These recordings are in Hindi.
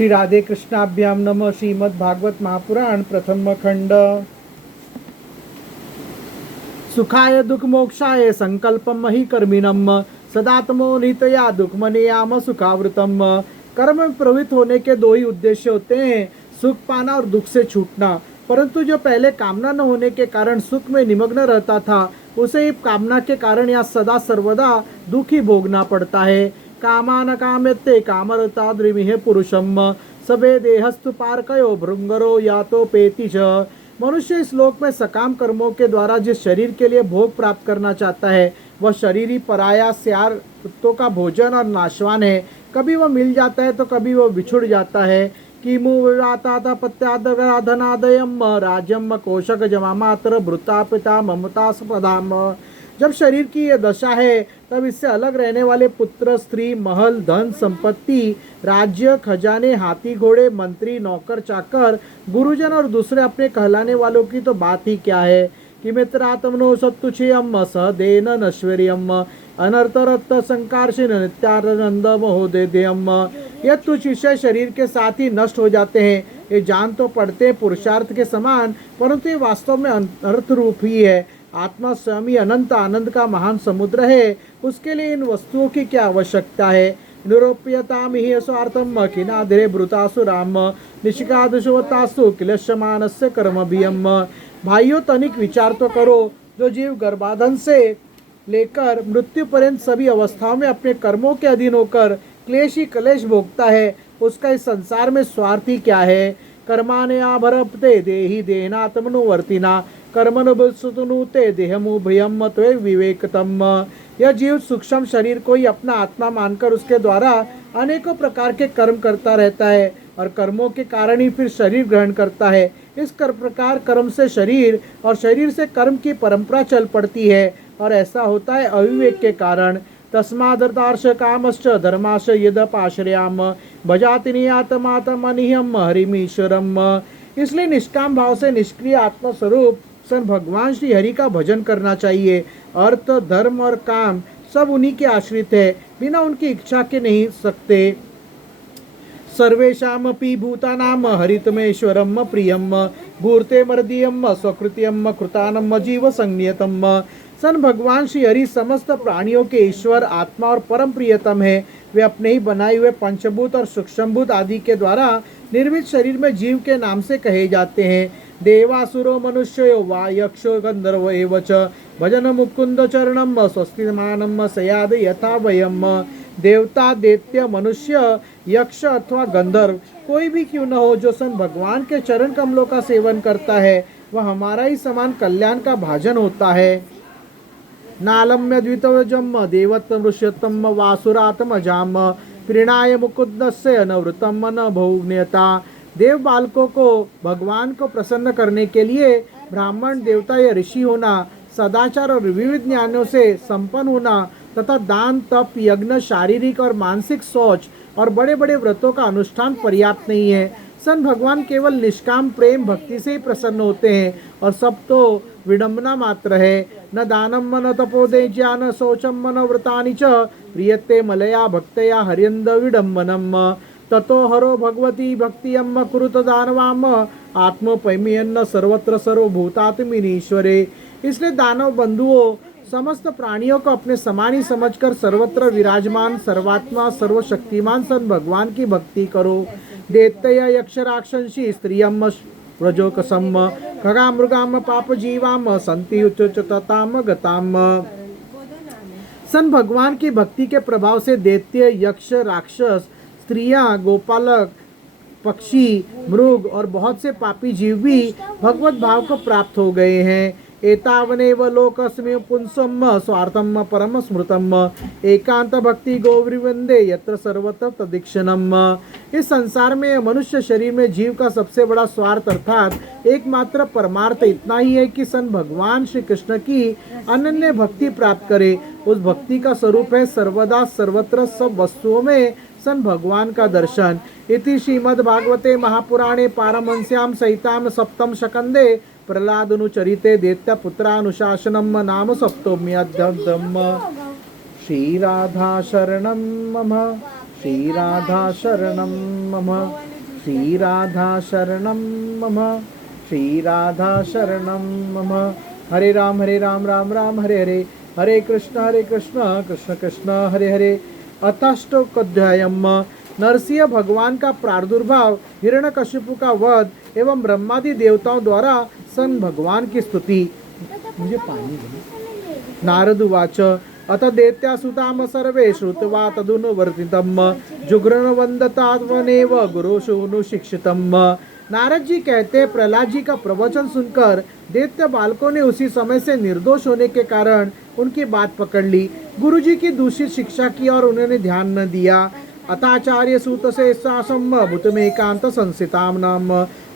श्री राधे कृष्णाभ्याम नमः। श्रीमद् भागवत महापुराण प्रथम खंड। सुखाय दुख मोक्षाय संकल्पम ही कर्मिणम सदात्मो नितया दुखमनेयाम सुखावृतम। कर्म में प्रवृत्त होने के दो ही उद्देश्य होते हैं, सुख पाना और दुख से छूटना। परंतु जो पहले कामना न होने के कारण सुख में निमग्न रहता था, उसे ही कामना के कारण या सदा सर्वदा दुख ही भोगना पड़ता है। कामान काम्यते कामरता द्रिमिह पुरुषम सबे देहस्तु पारकयो भृंगरो या तो पेति च। मनुष्य इस लोक में सकाम कर्मों के द्वारा जिस शरीर के लिए भोग प्राप्त करना चाहता है, वह शरीर ही पराया स्यार कुत्तों का भोजन और नाशवान है। कभी वह मिल जाता है तो कभी वह बिछुड़ जाता है। किमु विराता पत्याधनादयम राज्यम कोशक जमा मात्र भृता पिता ममता सपदाम। जब शरीर की यह दशा है, तब इससे अलग रहने वाले पुत्र, स्त्री, महल, धन, संपत्ति, राज्य, खजाने, हाथी घोड़े, मंत्री, नौकर चाकर, गुरुजन और दूसरे अपने कहलाने वालों की तो बात ही क्या है। कि मित्रात्मनो सत्तुचेयम सदेन नश्वर्यम अनर्थरत संकारशीन नित्यानंद महोदयम। यह तुच्छ विषय शरीर के साथ ही नष्ट हो जाते हैं। ये जान तो पड़ते पुरुषार्थ के समान, परंतु ये वास्तव में अनर्थ रूप ही है। आत्मा स्वयं ही अनंत आनंद का महान समुद्र है। उसके लिए इन वस्तुओं की क्या आवश्यकता है। निरूप्यताम ही स्वार्थम किनाधिरे भृतासु राम निशिकादशवतासु किलशमानस्य कर्मभियम। भाइयों, तनिक विचार तो करो, जो जीव गर्भाधान से लेकर मृत्यु पर्यंत सभी अवस्थाओं में अपने कर्मों के अधीन होकर क्लेश ही क्लेश भोगता है, उसका इस संसार में स्वार्थ ही क्या है। कर्माने आभरपते देहि देनात्मनुवर्तिना कर्मनुते देहमुभयम त्वे विवेकतम। यह जीव सूक्ष्म शरीर को ही अपना आत्मा मानकर उसके द्वारा अनेकों प्रकार के कर्म करता रहता है और कर्मों के कारण ही फिर शरीर ग्रहण करता है। इस प्रकार कर्म से शरीर और शरीर से कर्म की परंपरा चल पड़ती है और ऐसा होता है अविवेक के कारण। तस्मादर्तार्श कामश्च धर्माश यदपाश्रयाम भजाति नियातमातमनिहम हरिमीश्वरम। इसलिए निष्काम भाव से निष्क्रिय आत्मा स्वरूप सन भगवान श्री हरि का भजन करना चाहिए। अर्थ, धर्म और काम सब उन्हीं के आश्रित है, बिना उनकी इच्छा के नहीं सकते। सर्वेषामपि भूतानाम हरितमेश्वरम प्रियम भूर्ते मर्दियम स्वकृत्यम कृतानम जीव संज्ञतम। सन भगवान श्री हरि समस्त प्राणियों के ईश्वर, आत्मा और परम प्रियतम है। वे अपने ही बनाए हुए पंचभूत और सूक्ष्मभूत आदि के द्वारा निर्मित शरीर में जीव के नाम से कहे जाते हैं। देवासुरो मनुष्यो वा यक्षो गंधर्व एव च भजन मुकुंद चरणम स्वस्तिमानम सयाद यथा वयम। देवता, दैत्य, मनुष्य, यक्ष अथवा गंधर्व कोई भी क्यों न हो, जो सन भगवान के चरण कमलों का सेवन करता है, वह हमारा ही समान कल्याण का भाजन होता है। नालम्य द्वितवजम देवत्व ऋष्यतम वासुरातम जाम प्रीणाय मुकुंदस्य अनवृतम न भोग्यता। देव बालकों को भगवान को प्रसन्न करने के लिए ब्राह्मण, देवता या ऋषि होना, सदाचार और विविध ज्ञानों से संपन्न होना तथा दान, तप, यज्ञ, शारीरिक और मानसिक शौच और बड़े बड़े व्रतों का अनुष्ठान पर्याप्त नहीं है। सन भगवान केवल निष्काम प्रेम भक्ति से ही प्रसन्न होते हैं और सब तो विडंबना मात्र है। न दानम न तपोदे ज्ञान शौचम न व्रतानि च प्रियते मलया भक्तया हरियंद विडंबनम। ततो हरो भगवती भक्तियम कुरुत दानवाम आत्मपैमियन्न सर्वत्र सर्वभूतात्मीश्वरे। इसलिए दानव बंधुओं, समस्त प्राणियों को अपने समान ही समझकर सर्वत्र विराजमान सर्वात्मा सर्वशक्तिमान सन भगवान की भक्ति करो। दैत्य यक्ष राक्षसी स्त्रियम व्रजोकसम खगा मृगाम पाप जीवाम संति उच्चताम गताम। सन भगवान की भक्ति के प्रभाव से दैत्य, यक्ष, राक्षस, स्त्रियां, गोपालक, पक्षी, मृग और बहुत से पापी जीव भी भगवत भाव को प्राप्त हो गए हैं। एतावनेव लोकस्मिन् पुंसम स्वार्थम परम स्मृतम एकांत भक्ति गौरीवंदे यत्र सर्वत्र तदीक्षणम। इस संसार में मनुष्य शरीर में जीव का सबसे बड़ा स्वार्थ अर्थात एकमात्र परमार्थ इतना ही है कि सन भगवान श्री कृष्ण की अनन्य भक्ति प्राप्त करे। उस भक्ति का स्वरूप है सर्वदा सर्वत्र सब वस्तुओं में सन भगवान का दर्शन। इति श्रीमद् भागवते महापुराणे पारमहंस्यां सहितां सप्तम स्कंदे प्रहलादनुचरिते दैत्य पुत्रानुशासनम नाम सप्तम्यध्यायः। श्री राधा शरणं मम। श्री राधा शरणं मम, श्री राधा शरणं मम, श्री राधा शरणं मम। हरे राम राम राम हरे हरे, हरे कृष्ण कृष्ण कृष्ण हरे हरे। अथाष्टोध्यायम नरसिंह भगवान का प्रादुर्भाव, हिरण्यकशिपु का वध एवं ब्रह्मादि देवताओं द्वारा सन भगवान की स्तुति। मुझे पानी दे। नारद उवाच अथ दैत्यासुताम सर्वे श्रुत्वा तदनुवर्तितम जुग्रन वंदतात्मनेव गुरुषुनु शिक्षितम। नारद जी कहते, प्रहलाद जी का प्रवचन सुनकर दैत्य बालकों ने उसी समय से निर्दोष होने के कारण उनकी बात पकड़ ली, गुरु जी की दूषित शिक्षा की और उन्होंने ध्यान न दिया। अताचार्य सूत से सासम भूतमेकांत संसिताम नाम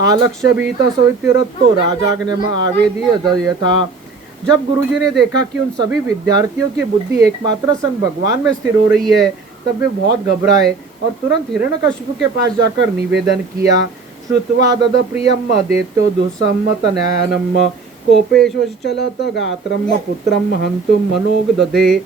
आलक्ष्य भीत सोतिरत्तो राजाग्नम आवेदिय यथा। जब गुरुजी ने देखा कि उन सभी विद्यार्थियों की बुद्धि एकमात्र सन भगवान में स्थिर हो रही है, तब वे बहुत घबराए और तुरंत हिरण्यकशिपु के पास जाकर निवेदन किया। श्रुत्वा दद प्रियम दैत्यो दुस्सम्मतनयनम कोपेशोचलत गात्रम पुत्रम हंतुम मनोग दधे।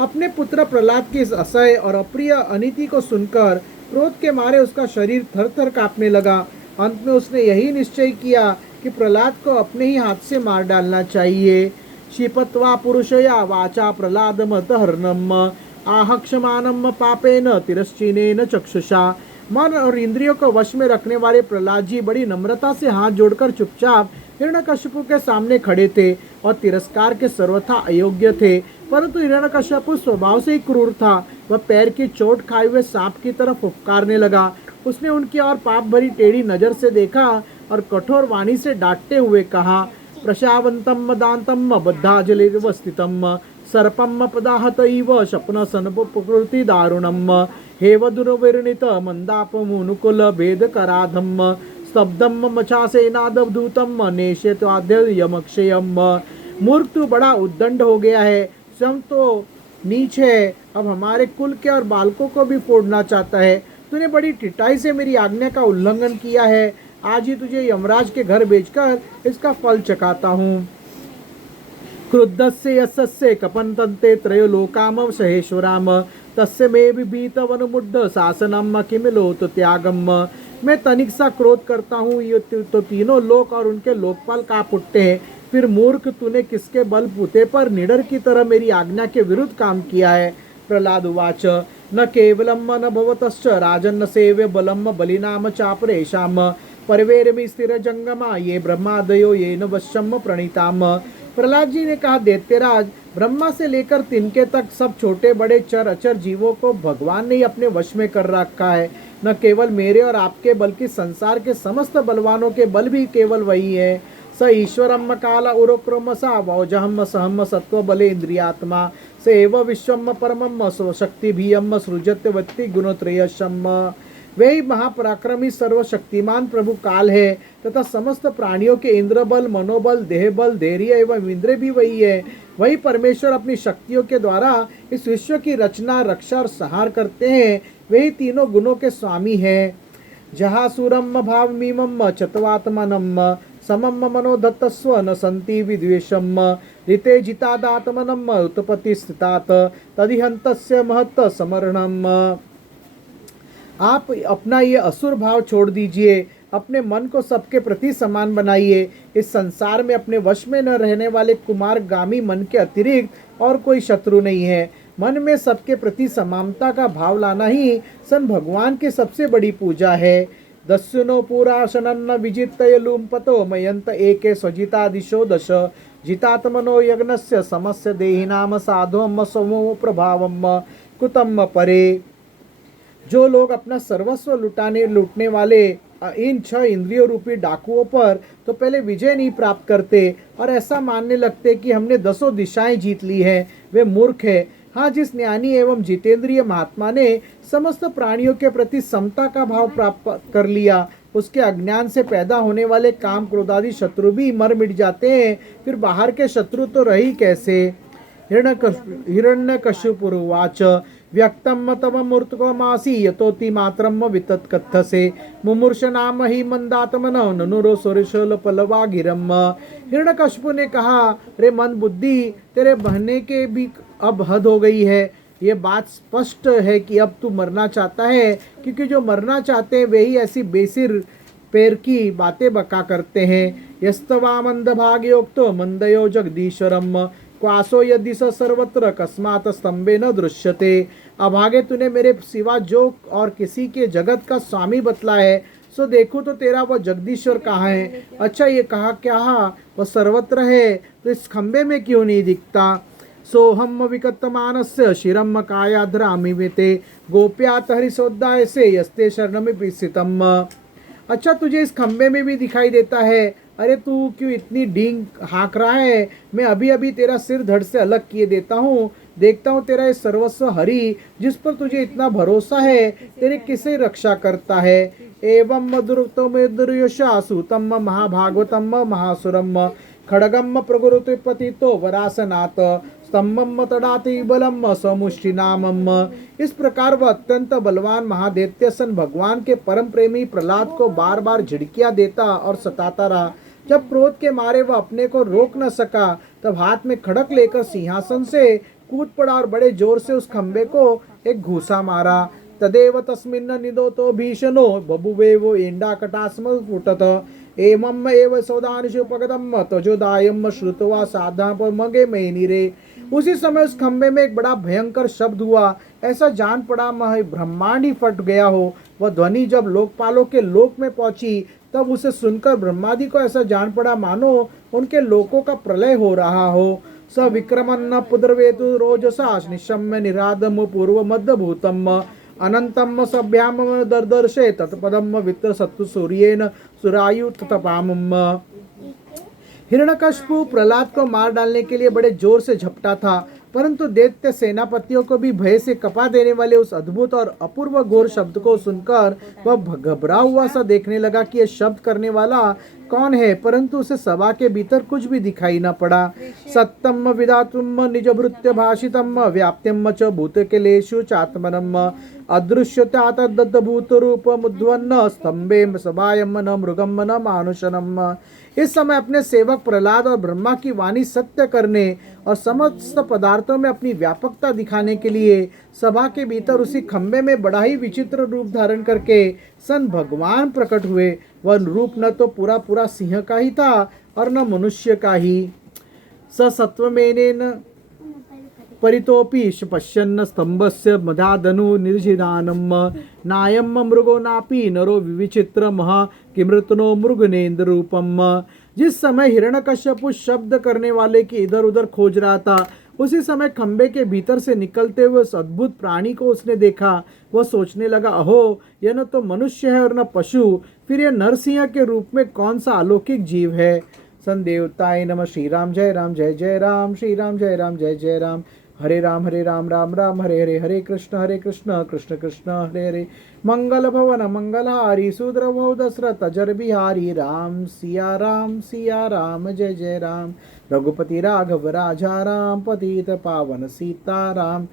अपने पुत्र प्रहलाद की इस असह्य और अप्रिय अनीति को सुनकर क्रोध के मारे उसका शरीर थर थर कांपने लगा। अंत में उसने यही निश्चय किया कि प्रहलाद को अपने ही हाथ से मार डालना चाहिए। क्षिपत्वा पुरुषया वाचा प्रहलाद मत हर्णम आहक्षमानम पापेन तिरश्चिनेन चक्षुषा। मन और इंद्रियों को वश में रखने वाले प्रहलाद जी बड़ी नम्रता से हाथ जोड़कर चुपचाप हिरण्यकशिपु के सामने खड़े थे और तिरस्कार के सर्वथा अयोग्य थे। परंतु हिरण्यकशिपु स्वभाव से ही क्रूर था। वह पैर की चोट खाए हुए सांप की तरफ फुफकारने लगा। उसने उनकी ओर पाप भरी टेढ़ी नजर से देखा और कठोर वाणी से डांटते हुए कहा, प्रशावंतम दांतम बद्धाजलिवस्थितम सर्पम पदाहत इव शप्न सनप्रकृति दारुणम हेवदुर्विर्णित मंदापमुनुकुल भेद कराधम स्तब्धम मचासेनादूतम नेशेत्वाद्यमक्षयम। मूर्ख तू बड़ा उद्दंड हो गया है, स्वयं तो नीच है, अब हमारे कुल के और बालकों को भी फोड़ना चाहता है। तूने बड़ी टिटाई से मेरी आज्ञा का उल्लंघन किया है। आज ही तुझे यमराज के घर भेजकर इसका फल चखाता हूँ। क्रुद्धस्य यस्य कपन्तन्ते त्रयोलोकाम सहेश्वराम तस्य मे विभीत वनमुड्ढ शासनम किमिलोत त्यागम। मैं तनिक सा क्रोध करता हूँ, ये तो तीनों लोक और उनके लोकपाल कांप उठते हैं। फिर मूर्ख, तूने किसके बलबूते पर निडर की तरह मेरी आज्ञा के विरुद्ध काम किया है। प्रहलाद उवाच न केवलम न भवतश्च राजन्न सेव्य बलम बलिनाम चापरेशाम परवेरमि स्थिर जंगमा ये ब्रह्मादयो ये न वश्यम प्रणीताम। प्रहलाद जी ने कहा, दैत्यराज, ब्रह्मा से लेकर तिनके तक सब छोटे बड़े चर अचर जीवों को भगवान ने ही अपने वश में कर रखा है। न केवल मेरे और आपके बल्कि संसार के समस्त बलवानों के बल भी केवल वही है। स ईश्वरम काल उरोक्रम सा वौजहम सहम सत्व बले इंद्रियात्मा स एव विश्वम परमम स्वशक्ति भीयम सृजत्यवत्ति गुणत्रयशम। वही महापराक्रमी सर्वशक्तिमान प्रभु काल है तथा समस्त प्राणियों के इंद्र बल, मनोबल, देह बल, धैर्य एवं इंद्र भी वही है। वही परमेश्वर अपनी शक्तियों के द्वारा इस विश्व की रचना, रक्षा और संहार करते हैं। वही तीनों गुणों के स्वामी हैं। जहाँ सूरम भाव मीमम चतवात्मनम समम मनोदत्तस्व न संति विद्वेषम ऋते जितादात्मनम उत्पत्ति स्थितात तदिहंतस्य महत्त समरणम। आप अपना ये असुर भाव छोड़ दीजिए, अपने मन को सबके प्रति समान बनाइए। इस संसार में अपने वश में न रहने वाले कुमारगामी मन के अतिरिक्त और कोई शत्रु नहीं है। मन में सबके प्रति समानता का भाव लाना ही सन भगवान की सबसे बड़ी पूजा है। दस्युनो पुराशनन्न विजित्य लुम्पतो मयंत एके स्वजिता दिशो दश जितात्मनो यज्ञस्य समस्य देहिनाम साधोम समो प्रभावम कुतम परे। जो लोग अपना सर्वस्व लूटने वाले इन 6 इंद्रियों रूपी डाकुओं पर तो पहले विजय नहीं प्राप्त करते और ऐसा मानने लगते कि हमने 10 दिशाएं जीत ली हैं, वे मूर्ख है। हाँ, जिस ज्ञानी एवं जितेंद्रिय महात्मा ने समस्त प्राणियों के प्रति समता का भाव प्राप्त कर लिया, उसके अज्ञान से पैदा होने वाले काम क्रोधादि शत्रु भी मर मिट जाते हैं। फिर बाहर के शत्रु तो रही कैसे। हिरण्यकशिपुरुवाच व्यक्तम तव मूर्तकोमासी यतोति मात्रम वितत्कथसे मुमूर्ष नाम ही मंदात्मन ननुरो सुरशल पलवा गिरम। हिरण्यकशिपु ने कहा, रे मन बुद्धि, तेरे बहने के भी अब हद हो गई है। ये बात स्पष्ट है कि अब तू मरना चाहता है, क्योंकि जो मरना चाहते हैं वे ही ऐसी बेसिर पैर की बातें बका करते हैं। यस्तवा मंद भाग्योक्तो मंदयो जगदीश्वरम क्वासो यदि स सर्वत्र कस्मात स्तंभे न दृश्यते। अभागे तूने मेरे सिवा जो और किसी के जगत का स्वामी बतला है, सो देखो तो तेरा वह जगदीश्वर कहाँ है। अच्छा, ये कहा क्या वह सर्वत्र है, तो इस खंबे में क्यों नहीं दिखता। सोहम विकतमानस्य शिरम कायाध्रामि वेते गोप्यात हरिसोद्दाय से यस्ते शरणमि पिसितम। अच्छा, तुझे इस खंबे में भी दिखाई देता है। अरे तू क्यों इतनी डींग हाँक रहा है। मैं अभी अभी तेरा सिर धड़ से अलग किए देता हूँ। देखता हूँ तेरा ये सर्वस्व हरि, जिस पर तुझे इतना भरोसा है, तेरे किसे रक्षा करता है। एवं मधुरतम दुर्यशा सूतम महाभागवतम महासुरम खड़गम प्रगुरुतिपतितो वरासनाथ स्तंभम तड़ाति बलम समुष्टिनामम। इस प्रकार वह अत्यंत बलवान महादैत्य सन भगवान के परम प्रेमी प्रहलाद को बार बार झिड़कियां देता और सताता रहा। जब क्रोध के मारे वह अपने को रोक न सका, तब हाथ में खड़क लेकर सिंहासन से कूद पड़ा और बड़े जोर से उस खंबे को एक घूसा मारा। तदेव तस्मिन् निदोतो भीषणो बभुवेवो एंडा कटास्म स्फुटत एमम एव सौदानिषु पगदम तजोदायम श्रुतवा साधा पर मगे मेनिरे। उसी समय उस खंबे में एक बड़ा भयंकर शब्द हुआ। ऐसा जान पड़ा ब्रह्मांड ही फट गया हो। वह ध्वनि जब लोकपालों के लोक में पहुंची, तब उसे सुनकर ब्रह्मादि को ऐसा जान पड़ा मानो उनके लोकों का प्रलय हो रहा हो। स विक्रमन्न पुद्रवेतु रोजसा निशम्य निरादम पूर्व मध्य भूतम अनंतम सभ्याम दर्दर्शे तत्पदम वित्र सत्तु सूर्येन सुरायु तपामम। हिरण्यकशिपु प्रहलाद को मार डालने के लिए बड़े जोर से झपटा था, परंतु दैत्य सेनापतियों को भी भय से कपा देने वाले उस अद्भुत और अपूर्व घोर शब्द को सुनकर वह घबरा हुआ सा देखने लगा कि यह शब्द करने वाला कौन है, परंतु उसे सभा के भीतर कुछ भी दिखाई न पड़ा। सत्तम विधातुम निज भृत्य भाषितम व्याप्त्यम च भूतकेलेषु चात्मनम अदृश्यता तद्भूत रूप मुद्वन्न स्तंभे सभायम न मृगम न मानुषनम। इस समय अपने सेवक प्रहलाद और ब्रह्मा की वाणी सत्य करने और समस्त पदार्थों में अपनी व्यापकता दिखाने के लिए सभा के भीतर उसी खंबे में बड़ा ही विचित्र रूप धारण करके सन भगवान प्रकट हुए। वह रूप न तो पूरा पूरा सिंह का ही था और न मनुष्य का ही। स सत्वमेनेन परितोपि पश्यन्न स्तंभस्य मधादनु निर्जिदानम नायम मृगो नापि नरो विचित्र महा किमृतनो मृगनेन्द्र रूपम। जिस समय हिरण्यकश्यप शब्द करने वाले की इधर उधर खोज रहा था, उसी समय खंबे के भीतर से निकलते हुए उस अद्भुत प्राणी को उसने देखा। वह सोचने लगा, अहो, यह न तो मनुष्य है और न पशु, फिर यह नरसिंह के रूप में कौन सा अलौकिक जीव है। सन देवताय नमः। श्री राम जय राम श्री राम जय जय राम। हरे राम राम राम हरे हरे, हरे कृष्ण कृष्ण कृष्ण हरे हरे। मंगल भवन मंगलहारी सुद्रभो दशरथ अजर बिहारी राम सिया राम जय जय राम। रघुपति राघव राजा राम पतित पावन सीता राम।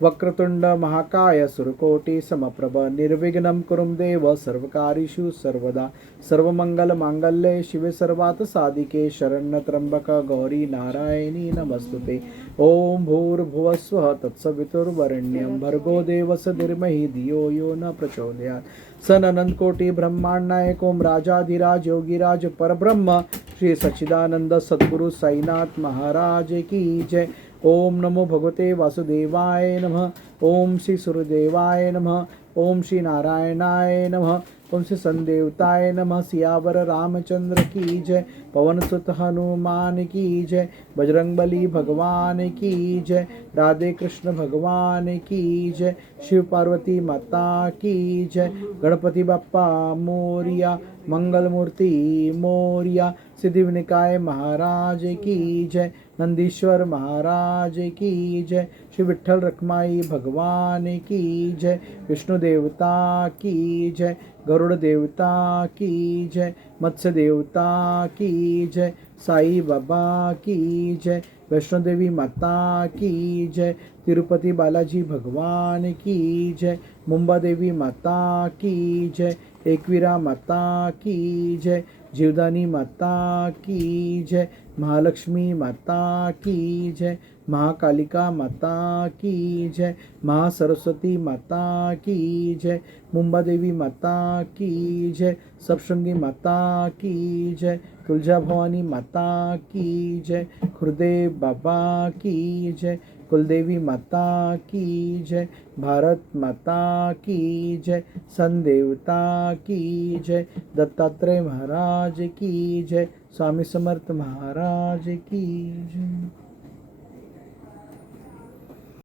वक्रतुंड महाकाय सुरकोटि समप्रभ निर्विघ्नं कुरुं देव सर्वकार्येषु सर्वदा। सर्वमंगल मांगल्ये शिवे सर्वार्थ साधिके शरण्य त्र्यंबक गौरी नारायणी नमस्तुते। ओम भूर्भुवः स्वः तत्सवितुर्वरेण्यं भर्गो देवस्य धीमहि धियो यो न प्रचोदयात्। सननंत कोटि ब्रह्मांड नायक ओम राजाधिराज योगिराज परब्रह्म श्री सच्चिदानंद सद्गुरु साईनाथ महाराज की जय। ओम नमो भगवते वासुदेवाय नमः। ओम श्री सूर्यदेवाय नमः। ओम श्री नारायणाय नमः। ओम श्री संदेवताय नमः। सियावर रामचंद्र की जय। पवन सुत हनुमान की जय। बजरंगबली भगवान की जय। राधे कृष्ण भगवान की जय। शिव पार्वती माता की जय। गणपति बप्पा मोरिया। मंगल मूर्ति मोरिया। सिद्धिविनायक महाराज की जय। नंदीश्वर महाराज की जय। श्री विठ्ठल रखमाई भगवान की जय। विष्णु देवता की जय। गरुड़ देवता की जय। मत्स्य देवता की जय। साई बाबा की जय। वैष्णो देवी माता की जय। तिरुपति बालाजी भगवान की जय। मुंबा देवी माता की जय। एकवीरा माता की जय। जीवदानी माता की जय। महालक्ष्मी माता की जय। महाकालिका माता की जय, महासरस्वती माता की जय, मुंबा देवी माता की जय, सप्तशृंगी माता की जय, तुलजा भवानी माता की जय, खुरदेव बाबा की जय, कुलदेवी माता की जय, भारत माता की जय, सन देवता की जय, दत्तात्रेय महाराज की जय, स्वामी समर्थ महाराज की जय।